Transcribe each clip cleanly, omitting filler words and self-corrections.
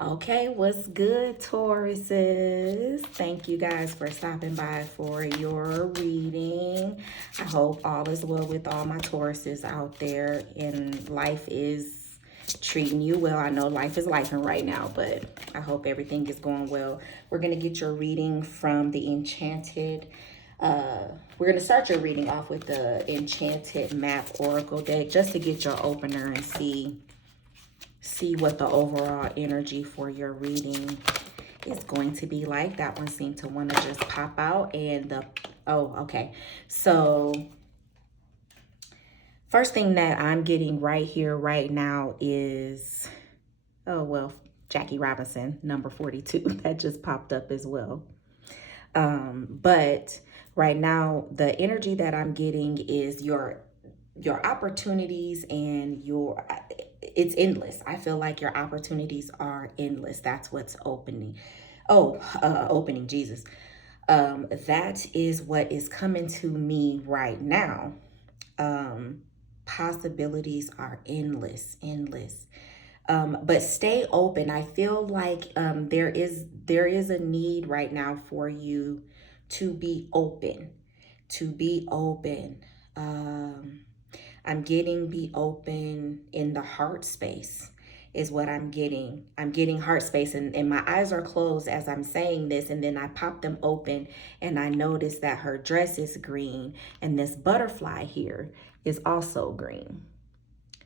Okay, what's good, Tauruses? Thank you guys for stopping by for your reading. I hope all is well with all my Tauruses out there and life is treating you well. I know life is lifing right now, but I hope everything is going well. We're going to get your reading from the Enchanted. We're going to start your reading off with the Enchanted Map Oracle deck just to get your opener and see what the overall energy for your reading is going to be like. That one seemed to want to just pop out. And okay. So first thing that I'm getting right here, right now is, Jackie Robinson, number 42, that just popped up as well. But right now, the energy that I'm getting is your opportunities and it's endless. I feel like your opportunities are endless. That's what's opening. Opening, Jesus. That is what is coming to me right now. Possibilities are endless. But stay open. I feel like there is a need right now for you to be open, I'm getting be open in the heart space is what I'm getting. I'm getting heart space, and my eyes are closed as I'm saying this, and then I pop them open and I notice that her dress is green and this butterfly here is also green.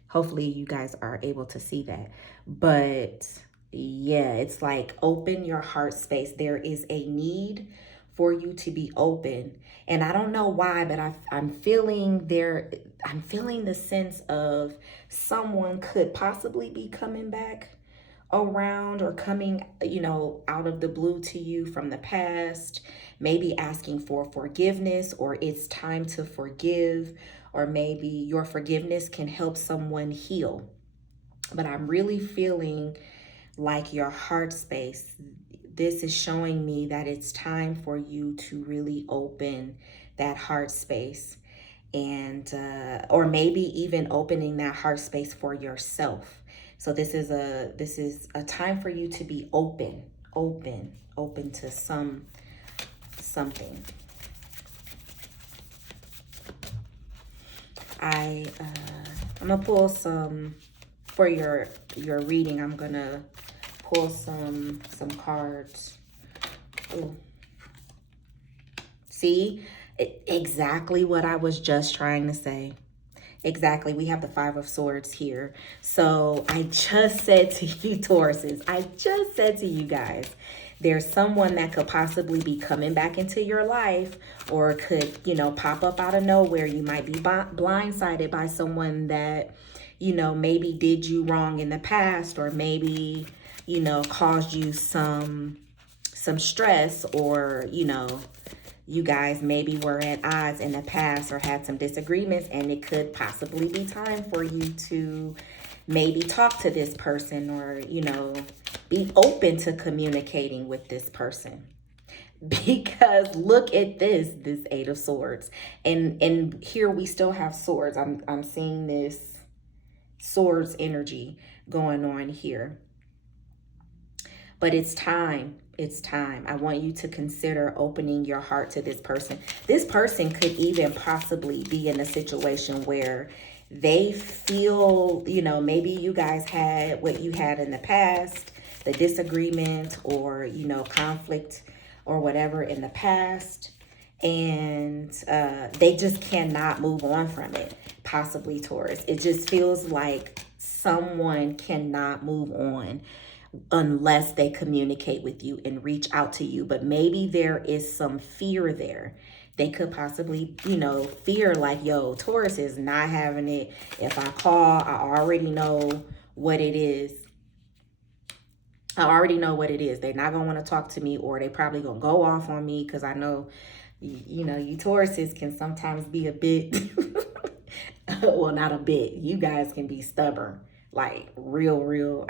Hopefully you guys are able to see that. But yeah, it's like open your heart space. There is a need for you to be open. And I don't know why, but I'm feeling I'm feeling the sense of someone could possibly be coming back around or coming, out of the blue to you from the past, maybe asking for forgiveness, or it's time to forgive, or maybe your forgiveness can help someone heal. But I'm really feeling like your heart space, this is showing me that it's time for you to really open that heart space, and or maybe even opening that heart space for yourself. So this is a time for you to be open to something. I'm gonna pull some for your reading. I'm gonna pull some cards. Ooh. See, exactly what I was just trying to say. Exactly. We have the Five of Swords here. So I just said to you, Tauruses, I just said to you guys, there's someone that could possibly be coming back into your life, or could, pop up out of nowhere. You might be blindsided by someone that, maybe did you wrong in the past, or maybe, caused you some stress, or, you guys maybe were at odds in the past or had some disagreements, and it could possibly be time for you to maybe talk to this person, or, be open to communicating with this person. Because look at this Eight of Swords. And here we still have swords. I'm seeing this swords energy going on here. But it's time. It's time. I want you to consider opening your heart to this person. This person could even possibly be in a situation where they feel, maybe you guys had what you had in the past, the disagreement, or, conflict or whatever in the past. And they just cannot move on from it. Possibly, Taurus. It just feels like someone cannot move on unless they communicate with you and reach out to you. But maybe there is some fear there. They could possibly, fear like, yo, Taurus is not having it. If I call, I already know what it is. They're not going to want to talk to me, or they probably going to go off on me, because I know, you Tauruses can sometimes be a bit, well, not a bit. You guys can be stubborn, like real,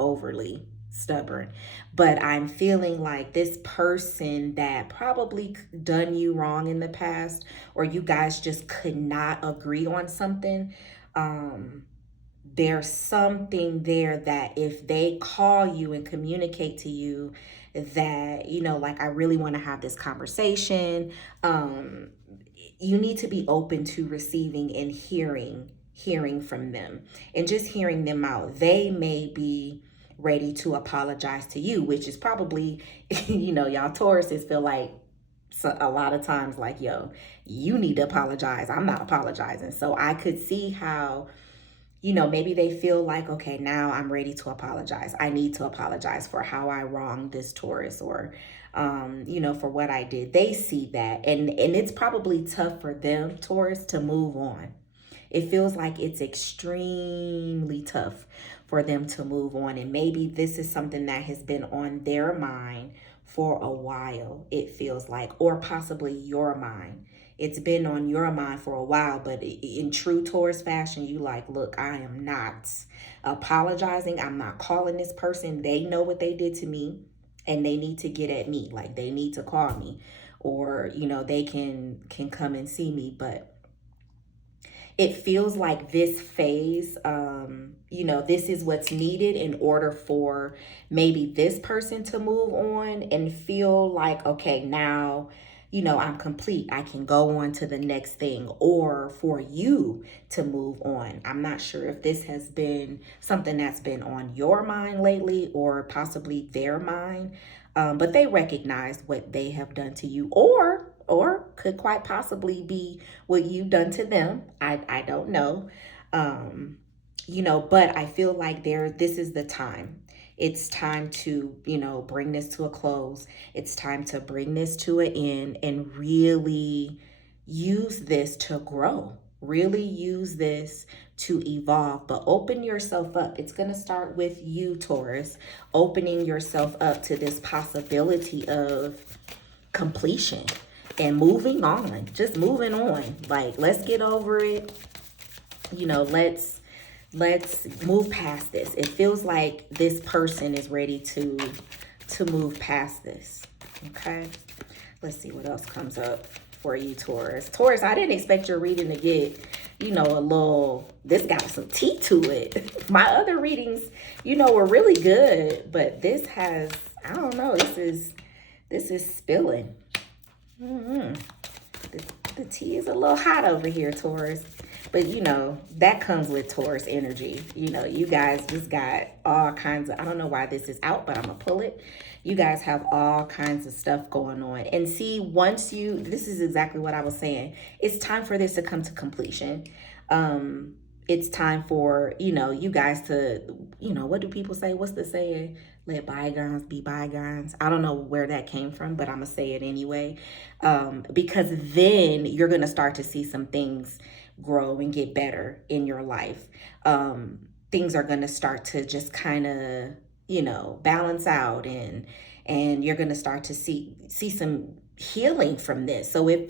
overly stubborn. But I'm feeling like this person that probably done you wrong in the past, or you guys just could not agree on something, there's something there that if they call you and communicate to you that, like, I really want to have this conversation, you need to be open to receiving and hearing from them and just hearing them out. They may be ready to apologize to you, which is probably, y'all Tauruses feel like, so a lot of times, like, yo, you need to apologize, I'm not apologizing. So I could see how, maybe they feel like, okay, now I'm ready to apologize. I need to apologize for how I wronged this Taurus, or, for what I did. They see that. And it's probably tough for them, Taurus, to move on. It feels like it's extremely tough for them to move on. And maybe this is something that has been on their mind for a while, it feels like, or possibly your mind. It's been on your mind for a while, but in true Taurus fashion, you like, look, I am not apologizing. I'm not calling this person. They know what they did to me and they need to get at me. Like, they need to call me, or, they can come and see me. But it feels like this phase, this is what's needed in order for maybe this person to move on and feel like, okay, now, I'm complete. I can go on to the next thing, or for you to move on. I'm not sure if this has been something that's been on your mind lately, or possibly their mind, but they recognize what they have done to you, or could quite possibly be what you've done to them. I don't know. But I feel like this is the time. It's time to, bring this to a close. It's time to bring this to an end and really use this to grow. Really use this to evolve, but open yourself up. It's going to start with you, Taurus, opening yourself up to this possibility of completion and moving on, just moving on. Like, let's get over it. Let's move past this. It feels like this person is ready to move past this. Okay. Let's see what else comes up for you, Taurus. Taurus, I didn't expect your reading to get, this got some tea to it. My other readings, were really good, but this has, I don't know, this is spilling. The tea is a little hot over here, Taurus. But, that comes with Taurus energy. You guys just got all kinds of, I don't know why this is out, but I'm going to pull it. You guys have all kinds of stuff going on. And see, this is exactly what I was saying. It's time for this to come to completion. It's time for, you guys to, what do people say? What's the saying? Let bygones be bygones. I don't know where that came from, but I'm going to say it anyway. Because then you're going to start to see some things grow and get better in your life. Things are going to start to just kind of, balance out, and you're going to start to see some healing from this. So it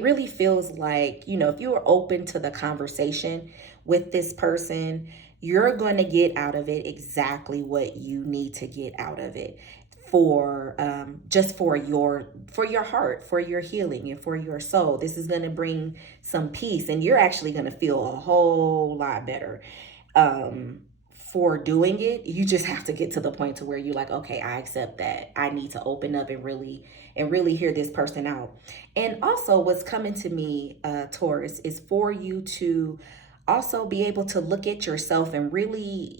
really feels like, if you are open to the conversation with this person, you're going to get out of it exactly what you need to get out of it for just for your heart, for your healing, and for your soul. This is going to bring some peace, and you're actually going to feel a whole lot better for doing it. You just have to get to the point to where you're like, okay, I accept that. I need to open up and really hear this person out. And also, what's coming to me, Taurus, is for you to also be able to look at yourself and really,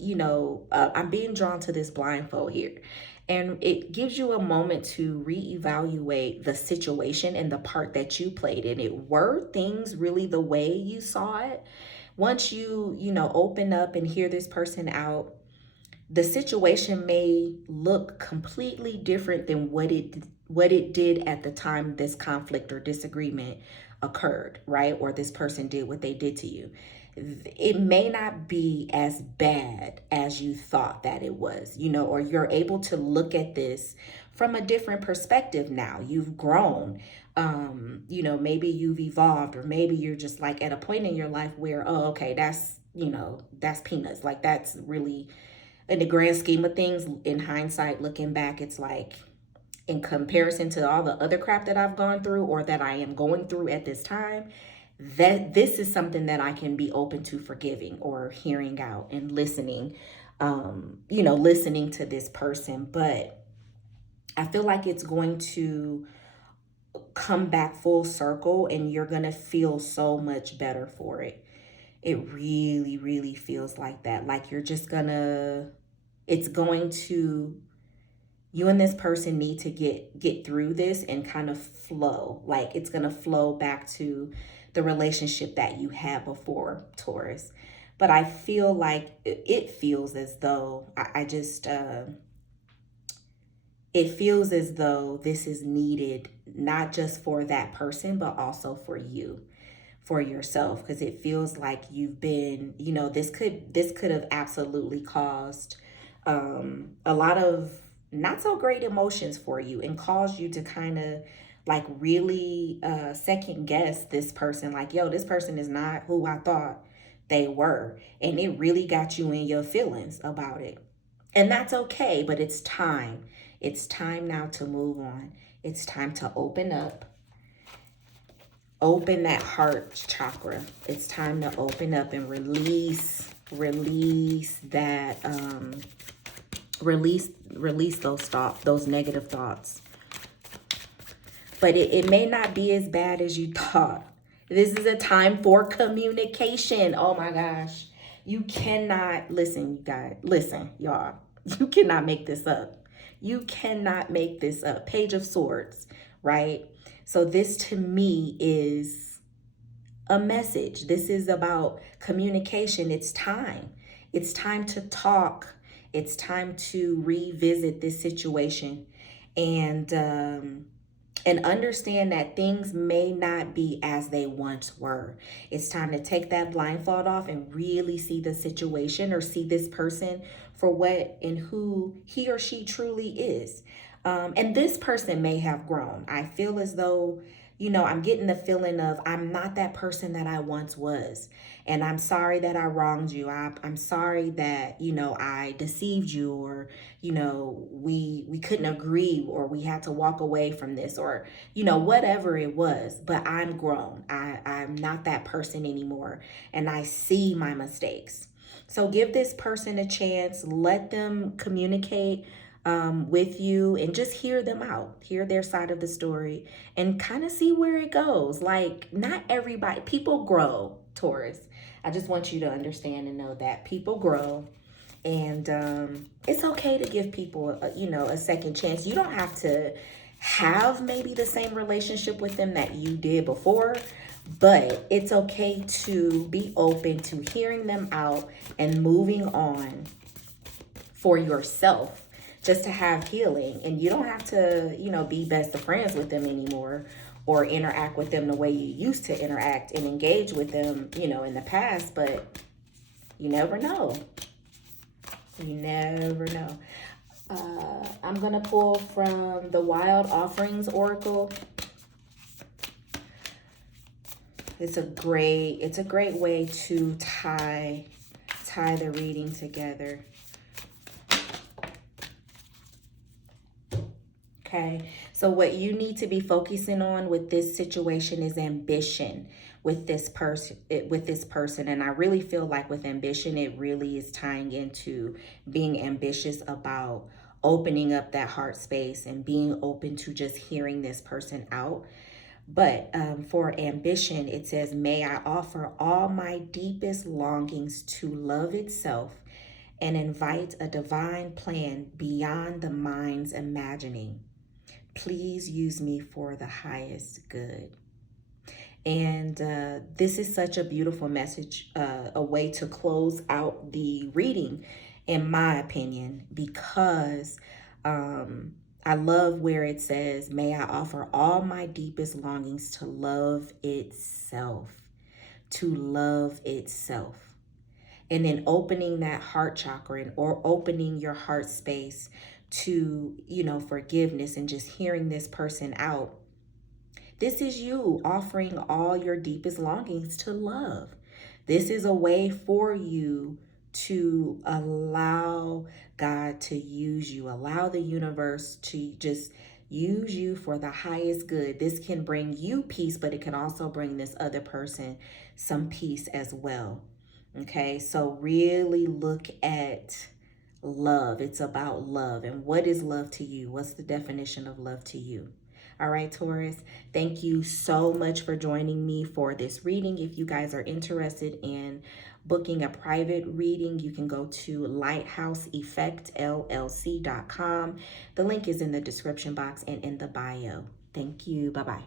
I'm being drawn to this blindfold here. And it gives you a moment to reevaluate the situation and the part that you played in it. Were things really the way you saw it? Once you, open up and hear this person out, the situation may look completely different than what it did at the time this conflict or disagreement occurred, right? Or this person did what they did to you. It may not be as bad as you thought that it was, or you're able to look at this from a different perspective now. You've grown, maybe you've evolved, or maybe you're just like at a point in your life where, oh, okay, that's peanuts. Like, that's really, in the grand scheme of things, in hindsight, looking back, it's like, in comparison to all the other crap that I've gone through or that I am going through at this time, that this is something that I can be open to forgiving or hearing out and listening, listening to this person. But I feel like it's going to come back full circle and you're going to feel so much better for it. It really, really feels like that. Like you're just gonna, it's going to, you and this person need to get through this and kind of flow. Like it's gonna flow back to the relationship that you had before, Taurus. But I feel like it feels as though it feels as though this is needed not just for that person, but also for you, for yourself, because it feels like you've been, this could have absolutely caused a lot of not so great emotions for you and caused you to kind of like really second guess this person, like, yo, this person is not who I thought they were. And it really got you in your feelings about it. And that's okay, but it's time. It's time now to move on. It's time to open that heart chakra. It's time to open up and release that, release those negative thoughts. But it may not be as bad as you thought. This is a time for communication. Oh my gosh. You cannot, listen, you guys, listen, y'all. You cannot make this up. You cannot make this up. Page of Swords, right? So this to me is a message. This is about communication. It's time. It's time to talk. It's time to revisit this situation and understand that things may not be as they once were. It's time to take that blindfold off and really see the situation or see this person for what and who he or she truly is. And this person may have grown. I feel as though, I'm getting the feeling of I'm not that person that I once was. And I'm sorry that I wronged you. I'm sorry that, I deceived you, or, we couldn't agree, or we had to walk away from this, or, whatever it was. But I'm grown. I'm not that person anymore. And I see my mistakes. So give this person a chance. Let them communicate with you and just hear them out, hear their side of the story and kind of see where it goes. Like, not everybody, people grow, Taurus. I just want you to understand and know that people grow, and it's okay to give people, a second chance. You don't have to have maybe the same relationship with them that you did before, but it's okay to be open to hearing them out and moving on for yourself, just to have healing. And you don't have to, be best of friends with them anymore or interact with them the way you used to interact and engage with them, in the past. But you never know. You never know. I'm going to pull from the Wild Offerings Oracle. It's a great way to tie the reading together. Okay, so what you need to be focusing on with this situation is ambition with this person. And I really feel like with ambition, it really is tying into being ambitious about opening up that heart space and being open to just hearing this person out. But for ambition, it says, may I offer all my deepest longings to love itself and invite a divine plan beyond the mind's imagining. Please use me for the highest good. And this is such a beautiful message, a way to close out the reading, in my opinion, because I love where it says, may I offer all my deepest longings to love itself, to love itself. And then opening that heart chakra or opening your heart space to, forgiveness and just hearing this person out. This is you offering all your deepest longings to love. This is a way for you to allow God to use you, allow the universe to just, Use you for the highest good. This can bring you peace, but it can also bring this other person some peace as well. Okay, so really look at love. It's about love. And what is love to you? What's the definition of love to you? All right, Taurus, thank you so much for joining me for this reading. If you guys are interested in booking a private reading, you can go to lighthouseeffectllc.com. The link is in the description box and in the bio. Thank you. Bye-bye.